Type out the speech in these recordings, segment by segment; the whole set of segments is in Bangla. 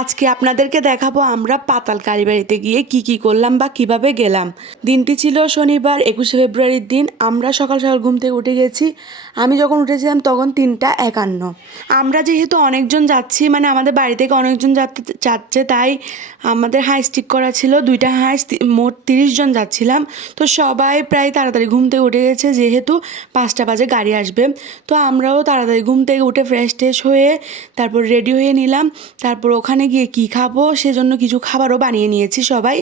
আজকে আপনাদেরকে দেখাবো আমরা পাতাল কালীবাড়িতে গিয়ে কি করলাম বা কিভাবে গেলাম। দিনটি ছিল শনিবার 21শে ফেব্রুয়ারির দিন। আমরা সকাল সকাল ঘুম থেকে উঠে গেছি। আমি যখন উঠেছিলাম তখন 3টা 51। আমরা যেহেতু অনেকজন যাচ্ছি, মানে আমাদের বাড়ি থেকে অনেকজন যাচ্ছে, তাই আমাদের হাইস ঠিক করা ছিল 2টা হাইস, মোট 30 জন যাচ্ছিলাম। তো সবাই প্রায় তাড়াতাড়ি ঘুম থেকে উঠে গেছে, যেহেতু 5টা বাজে গাড়ি আসবে। তো আমরাও তাড়াতাড়ি ঘুম থেকে উঠে ফ্রেশ ট্রেশ হয়ে তারপর রেডি হয়ে নিলাম। তারপর ওখানে গিয়ে কি খাবো সেজন্য কিছু খাবারও বানিয়ে নিয়েছি সবাই,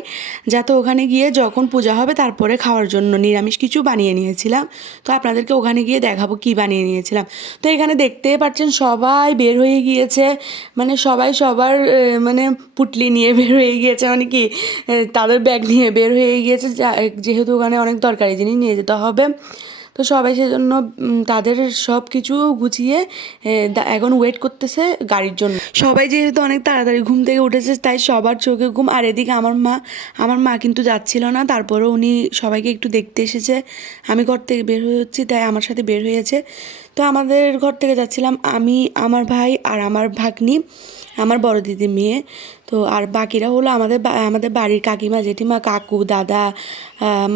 যাতে ওখানে গিয়ে যখন পূজা হবে তারপরে খাওয়ার জন্য নিরামিষ কিছু বানিয়ে নিয়েছিলাম। তো আপনাদেরকে ওখানে গিয়ে দেখাবো কি বানিয়ে নিয়েছিলাম। তো এখানে দেখতেই পাচ্ছেন সবাই বের হয়ে গিয়েছে, মানে সবাই সবার মানে পুটলি নিয়ে বের হয়ে গিয়েছে, মানে কি তাদের ব্যাগ নিয়ে বের হয়ে গিয়েছে, যেহেতু ওখানে অনেক দরকারি জিনিস নিয়ে যেতে হবে। তো সবাই সেজন্য তাদের সব কিছু গুছিয়ে এখন ওয়েট করতেছে গাড়ির জন্য। সবাই যেহেতু অনেক তাড়াতাড়ি ঘুম থেকে উঠেছে, তাই সবার চোখে ঘুম। আর এদিকে আমার মা কিন্তু যাচ্ছিল না, তারপরেও উনি সবাইকে একটু দেখতে এসেছে। আমি ঘর থেকে বের হচ্ছি, তাই আমার সাথে বের হয়েছে। তো আমাদের ঘর থেকে যাচ্ছিলাম আমি, আমার ভাই আর আমার ভাগ্নি, আমার বড় দিদির মেয়ে। তো আর বাকিরা হলো আমাদের বাড়ির কাকিমা, জেঠিমা, কাকু, দাদা,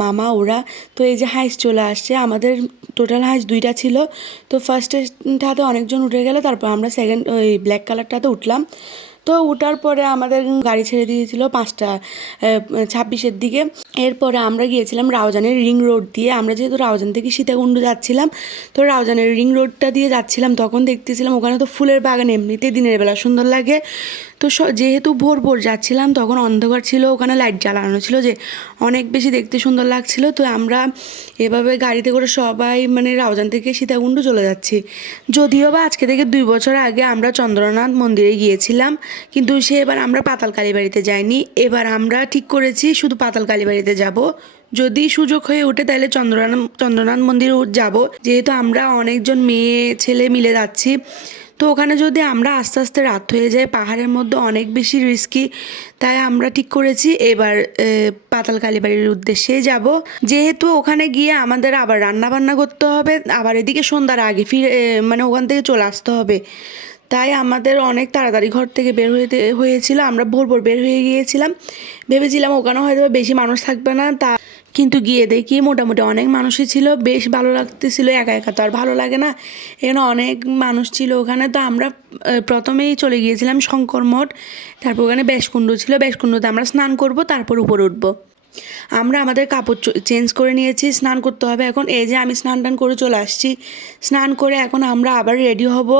মামা, ওরা। তো এই যে হাইস চলে আসছে, আমাদের টোটাল হাইস 2টা ছিল। তো ফার্স্টেরটাতে অনেকজন উঠে গেল, তারপর আমরা সেকেন্ড ওই ব্ল্যাক কালারটাতে উঠলাম। তো ওঠার পরে আমাদের গাড়ি ছেড়ে দিয়েছিল 5টা 26-এর দিকে। এরপরে আমরা গিয়েছিলাম রাউজানের রিং রোড দিয়ে। আমরা যেহেতু রাউজান থেকে সীতাকুণ্ড যাচ্ছিলাম, তো রাউজানের রিং রোডটা দিয়ে যাচ্ছিলাম, তখন দেখতেছিলাম ওখানে তো ফুলের বাগান এমনিতেই দিনের বেলা সুন্দর লাগে। তো যেহেতু ভোর ভোর যাচ্ছিলাম তখন অন্ধকার ছিল, ওখানে লাইট জ্বালানো ছিল যে অনেক বেশি দেখতে সুন্দর লাগছিল। তো আমরা এভাবে গাড়িতে করে সবাই মানে রাউজান থেকে সীতাকুণ্ড চলে যাচ্ছি। যদিও বা আজকে থেকে 2 বছর আগে আমরা চন্দ্রনাথ মন্দিরে গিয়েছিলাম, কিন্তু এবার আমরা পাতাল কালীবাড়িতে যাইনি। এবার আমরা ঠিক করেছি শুধু পাতাল কালীবাড়িতে যাব। যদি সুযোগ হয়ে ওঠে তাহলে চন্দ্রনাথ মন্দির যাব, যেহেতু আমরা অনেকজন মেয়ে ছেলে মিলে যাচ্ছি। তো ওখানে যদি আমরা আস্তে আস্তে রাত হয়ে যায়, পাহাড়ের মধ্যে অনেক বেশি রিস্কি, তাই আমরা ঠিক করেছি এবার পাতাল কালীবাড়ির উদ্দেশ্যে যাব। যেহেতু ওখানে গিয়ে আমাদের আবার রান্না বান্না করতে হবে, আবার এদিকে সন্ধ্যার আগে ফিরে মানে ওখান থেকে চলে আসতে হবে। তাই আমাদের অনেক তাড়াতাড়ি ঘর থেকে বের হয়েছিল। আমরা ভোর ভোর বের হয়ে গিয়েছিলাম, ভেবেছিলাম ওখানে হয়তো বেশি মানুষ থাকবে না, কিন্তু গিয়ে দেখি মোটামুটি অনেক মানুষই ছিল। বেশ ভালো লাগতেছিল, একা একা তো আর ভালো লাগে না, এখানে অনেক মানুষ ছিল ওখানে। তো আমরা প্রথমেই চলে গিয়েছিলাম শঙ্কর মঠ, তারপর ওখানে বেশকুণ্ড ছিল, বেশকুণ্ডতে আমরা স্নান করব, তারপর উপরে উঠবো। আমরা আমাদের কাপড় চেঞ্জ করে নিয়েছি, স্নান করতে হবে এখন। এই যে আমি স্নান টান করে চলে আসছি, স্নান করে এখন আমরা আবার রেডি হব।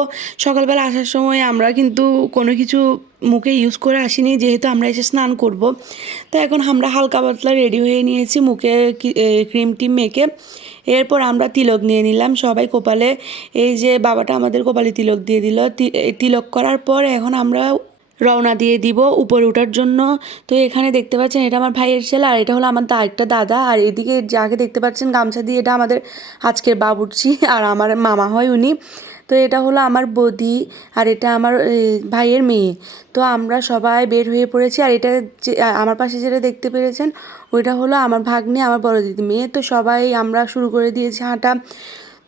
সকালবেলা আসার সময় আমরা কিন্তু কোনো কিছু মুখে ইউজ করে আসিনি, যেহেতু আমরা এসে স্নান করব। তো এখন আমরা হালকা পাতলা রেডি হয়ে নিয়েছি, মুখে ক্রিম টিম মেখে। এরপর আমরা তিলক নিয়ে নিলাম সবাই কপালে। এই যে বাবাটা আমাদের কপালে তিলক দিয়ে দিল। তিলক করার পর এখন আমরা রওনা দিয়ে দিব উপরে ওঠার জন্য। তো এখানে দেখতে পাচ্ছেন এটা আমার ভাইয়ের ছেলে, আর এটা হলো আমার একটা দাদা। আর এদিকে যাকে দেখতে পাচ্ছেন গামছা দিয়ে, এটা আমাদের আজকের বাবুর্চি আর আমার মামা হয় উনি। তো এটা হলো আমার বৌদি, আর এটা আমার ভাইয়ের মেয়ে। তো আমরা সবাই বের হয়ে পড়েছি। আর এটা যে আমার পাশে যেটা দেখতে পেরেছেন, ওইটা হলো আমার ভাগ্নে, আমার বড় দিদি মেয়ে। তো সবাই আমরা শুরু করে দিয়েছি হাঁটা।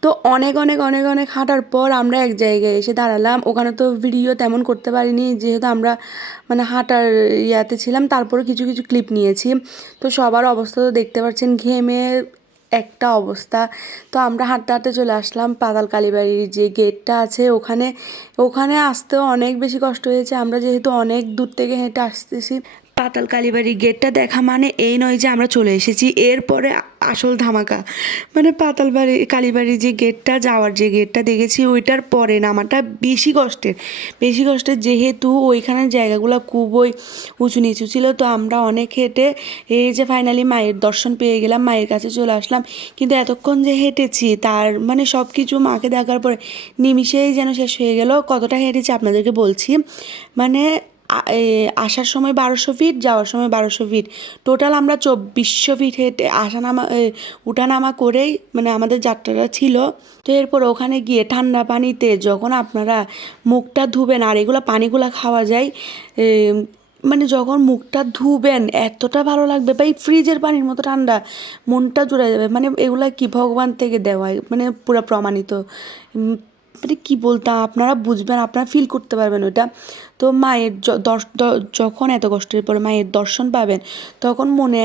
তো অনেক অনেক অনেক অনেক হাঁটার পর আমরা এক জায়গায় এসে দাঁড়ালাম। ওখানে তো ভিডিও তেমন করতে পারিনি, যেহেতু আমরা মানে হাঁটার ইয়াতে ছিলাম। তারপরে কিছু কিছু ক্লিপ নিয়েছি। তো সবার অবস্থা তো দেখতে পাচ্ছেন, ঘেমে একটা অবস্থা। তো আমরা হাঁটতে হাঁটতে চলে আসলাম পাতাল কালীবাড়ির যে গেটটা আছে ওখানে। ওখানে আসতেও অনেক বেশি কষ্ট হয়েছে, আমরা যেহেতু অনেক দূর থেকে হেঁটে আসতেছি। পাতাল কালীবাড়ির গেটটা দেখা মানে এই নয় যে আমরা চলে এসেছি, এরপরে আসল ধামাকা। মানে কালীবাড়ির যে গেটটা, যাওয়ার যে গেটটা দেখেছি, ওইটার পরে নামাটা বেশি কষ্টের, যেহেতু ওইখানের জায়গাগুলো খুবই উঁচু নিচু ছিল। তো আমরা অনেক হেঁটে এই যে ফাইনালি মায়ের দর্শন পেয়ে গেলাম, মায়ের কাছে চলে আসলাম। কিন্তু এতক্ষণ যে হেঁটেছি তার মানে সব কিছু মাকে দেখার পরে নিমিষেই যেন শেষ হয়ে গেল। কতটা হেঁটেছি আপনাদেরকে বলছি, মানে আসার সময় 1200 ফিট, যাওয়ার সময় 1200 ফিট, টোটাল আমরা 2400 ফিট হেঁটে উঠানামা করেই মানে আমাদের যাত্রাটা ছিল। তো এরপর ওখানে গিয়ে ঠান্ডা পানিতে যখন আপনারা মুখটা ধুবেন, আর এগুলো পানিগুলো খাওয়া যায়, মানে যখন মুখটা ধুবেন এতটা ভালো লাগবে, ভাই ফ্রিজের পানির মতো ঠান্ডা, মনটা জুড়ে যাবে। মানে এগুলা কি ভগবান থেকে দেওয়া, মানে পুরো প্রমাণিত। মানে কী বলতাম, আপনারা বুঝবেন, আপনারা ফিল করতে পারবেন ওটা। তো মায়ের যখন এত কষ্টের পরে মায়ের দর্শন পাবেন, তখন মনে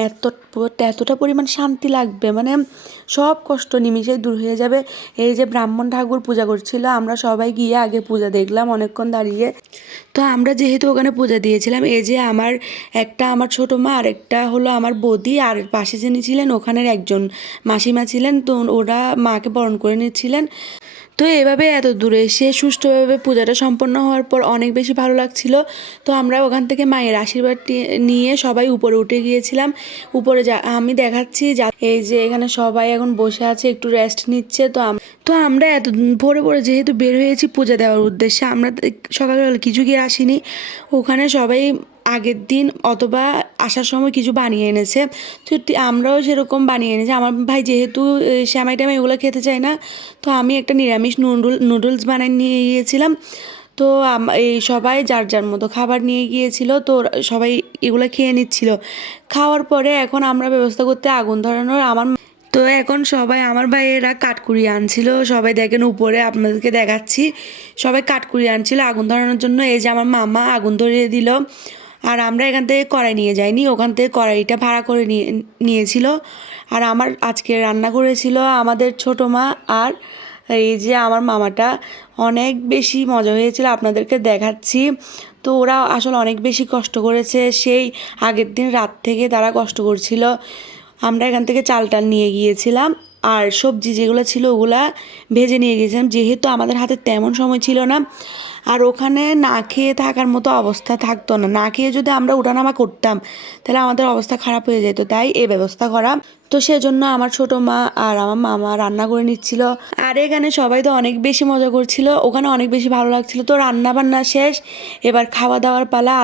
এতটা পরিমাণ শান্তি লাগবে, মানে সব কষ্ট নিমিষেই দূর হয়ে যাবে। এই যে ব্রাহ্মণ ঠাকুর পূজা করছিল, আমরা সবাই গিয়ে আগে পূজা দেখলাম অনেকক্ষণ দাঁড়িয়ে। তো আমরা যেহেতু ওখানে পূজা দিয়েছিলাম, এই যে আমার ছোটো মা, আর একটা হলো আমার বৌদি, আর পাশে যিনি ছিলেন ওখানের একজন মাসিমা ছিলেন, তো ওরা মাকে বরণ করে নিচ্ছিলেন। তো এভাবে এত দূরে এসে সুষ্ঠুভাবে পূজাটা সম্পন্ন হওয়ার পর অনেক বেশি ভালো লাগছিল। তো আমরা ওখান থেকে মায়ের আশীর্বাদ নিয়ে সবাই উপরে উঠে গিয়েছিলাম। উপরে আমি দেখাচ্ছি, এই যে এখানে সবাই এখন বসে আছে, একটু রেস্ট নিচ্ছে। তো আমরা এত ভোরে ভোরে যেহেতু বের হয়েছি পূজা দেওয়ার উদ্দেশ্যে, আমরা সকালবেলা কিছু গিয়ে আসিনি। ওখানে সবাই আগের দিন অথবা আসার সময় কিছু বানিয়ে এনেছে, তো আমরাও সেরকম বানিয়ে এনেছি। আমার ভাই যেহেতু শ্যামাই ট্যামাই এগুলো খেতে চায় না, তো আমি একটা নিরামিষ নুডলস বানিয়ে নিয়ে গিয়েছিলাম। তো এই সবাই যার যার মতো খাবার নিয়ে গিয়েছিল, তো সবাই এগুলো খেয়ে নিচ্ছিল। খাওয়ার পরে এখন আমরা ব্যবস্থা করতে আগুন ধরানোর। তো এখন সবাই, আমার ভাইয়েরা কাঠকুড়ি আনছিল, সবাই দেখেন উপরে আপনাদেরকে দেখাচ্ছি, সবাই কাঠকুড়ি আনছিল আগুন ধরানোর জন্য। এই যে আমার মামা আগুন ধরিয়ে দিল। আর আমরা এখান থেকে কড়াই নিয়ে যাইনি, ওখান থেকে কড়াইটা ভাড়া করে নিয়েছিল। আর আমার আজকে রান্না করেছিল আমাদের ছোটো মা, আর এই যে আমার মামাটা। অনেক বেশি মজা হয়েছিল, আপনাদেরকে দেখাচ্ছি। তো ওরা আসলে অনেক বেশি কষ্ট করেছে, সেই আগের দিন রাত থেকে তারা কষ্ট করছিল। আমরা এখান থেকে চাল নিয়ে গিয়েছিলাম, আর সবজি যেগুলো ছিল ওগুলা ভেজে নিয়ে গিয়েছিলাম, যেহেতু আমাদের হাতে তেমন সময় ছিল না। আর ওখানে না খেয়ে থাকার মতো অবস্থা থাকতো না, না খেয়ে যদি আমরা উঠানামা করতাম তাহলে আমাদের অবস্থা খারাপ হয়ে যেত, তাই এই ব্যবস্থা করা। তো সেজন্য আমার ছোটো মা আর আমার মামা রান্না করে নিচ্ছিল। আর এখানে সবাই তো অনেক বেশি মজা করছিল, ওখানে অনেক বেশি ভালো লাগছিল। তো রান্না বান্না শেষ, এবার খাওয়া দাওয়ার পালা।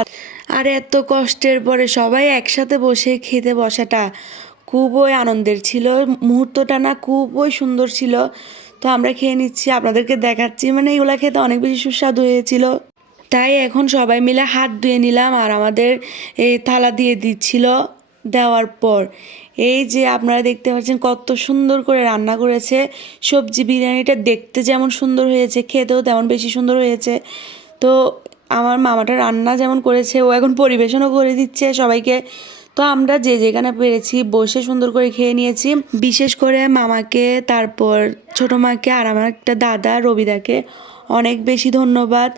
আর এত কষ্টের পরে সবাই একসাথে বসে খেতে বসাটা খুবই আনন্দের ছিল, মুহূর্তটা না খুবই সুন্দর ছিল। তো আমরা খেয়ে নিচ্ছি, আপনাদেরকে দেখাচ্ছি, মানে এগুলো খেতে অনেক বেশি সুস্বাদু হয়েছিল। তাই এখন সবাই মিলে হাত ধুয়ে নিলাম, আর আমাদের এই থালা দিয়ে দিচ্ছিল। দেওয়ার পর এই যে আপনারা দেখতে পাচ্ছেন কত সুন্দর করে রান্না করেছে। সবজি বিরিয়ানিটা দেখতে যেমন সুন্দর হয়েছে, খেতেও তেমন বেশি সুন্দর হয়েছে। তো আমার মামাটা রান্না যেমন করেছে, ও এখন পরিবেশনও করে দিচ্ছে সবাইকে। তো আমরা যে যেখানে পেরেছি বসে সুন্দর করে খেয়ে নিয়েছি। বিশেষ করে মামাকে, তারপর ছোটো মাকে, আর আমার একটা দাদা রবিদাকে অনেক বেশি ধন্যবাদ।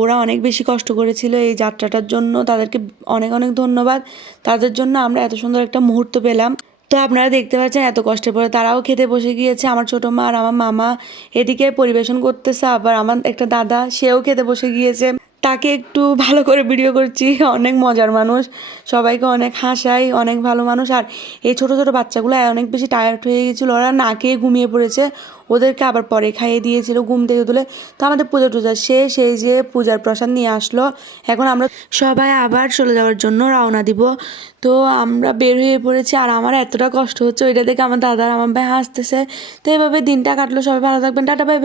ওরা অনেক বেশি কষ্ট করেছিল এই যাত্রাটার জন্য, তাদেরকে অনেক অনেক ধন্যবাদ। তাদের জন্য আমরা এত সুন্দর একটা মুহূর্ত পেলাম। তো আপনারা দেখতে পাচ্ছেন এত কষ্টের পরে তারাও খেতে বসে গিয়েছে। আমার ছোটো মা আর আমার মামা এদিকে পরিবেশন করতেছে, আবার আমার একটা দাদা সেও খেতে বসে গিয়েছে। তাকে একটু ভালো করে ভিডিও করছি, অনেক মজার মানুষ, সবাইকে অনেক হাসায়, অনেক ভালো মানুষ। আর এই ছোটো ছোটো বাচ্চাগুলো অনেক বেশি টায়ার্ড হয়ে গেছিলো, ওরা না খেয়ে ঘুমিয়ে পড়েছে, ওদেরকে আবার পরে খাইয়ে দিয়েছিল ঘুম থেকে তুলে। তো আমাদের পূজা টুজা শেষ, এই যে পূজার প্রসাদ নিয়ে আসলো। এখন আমরা সবাই আবার চলে যাওয়ার জন্য রওনা দিব। তো আমরা বের হয়ে পড়েছি, আর আমার এতটা কষ্ট হচ্ছে ওইটা দেখে আমার দাদা আর আমার ভাই হাসতেছে। তো এভাবে দিনটা কাটলো, সবাই ভালো থাকবেন, টাটা বাই বাই।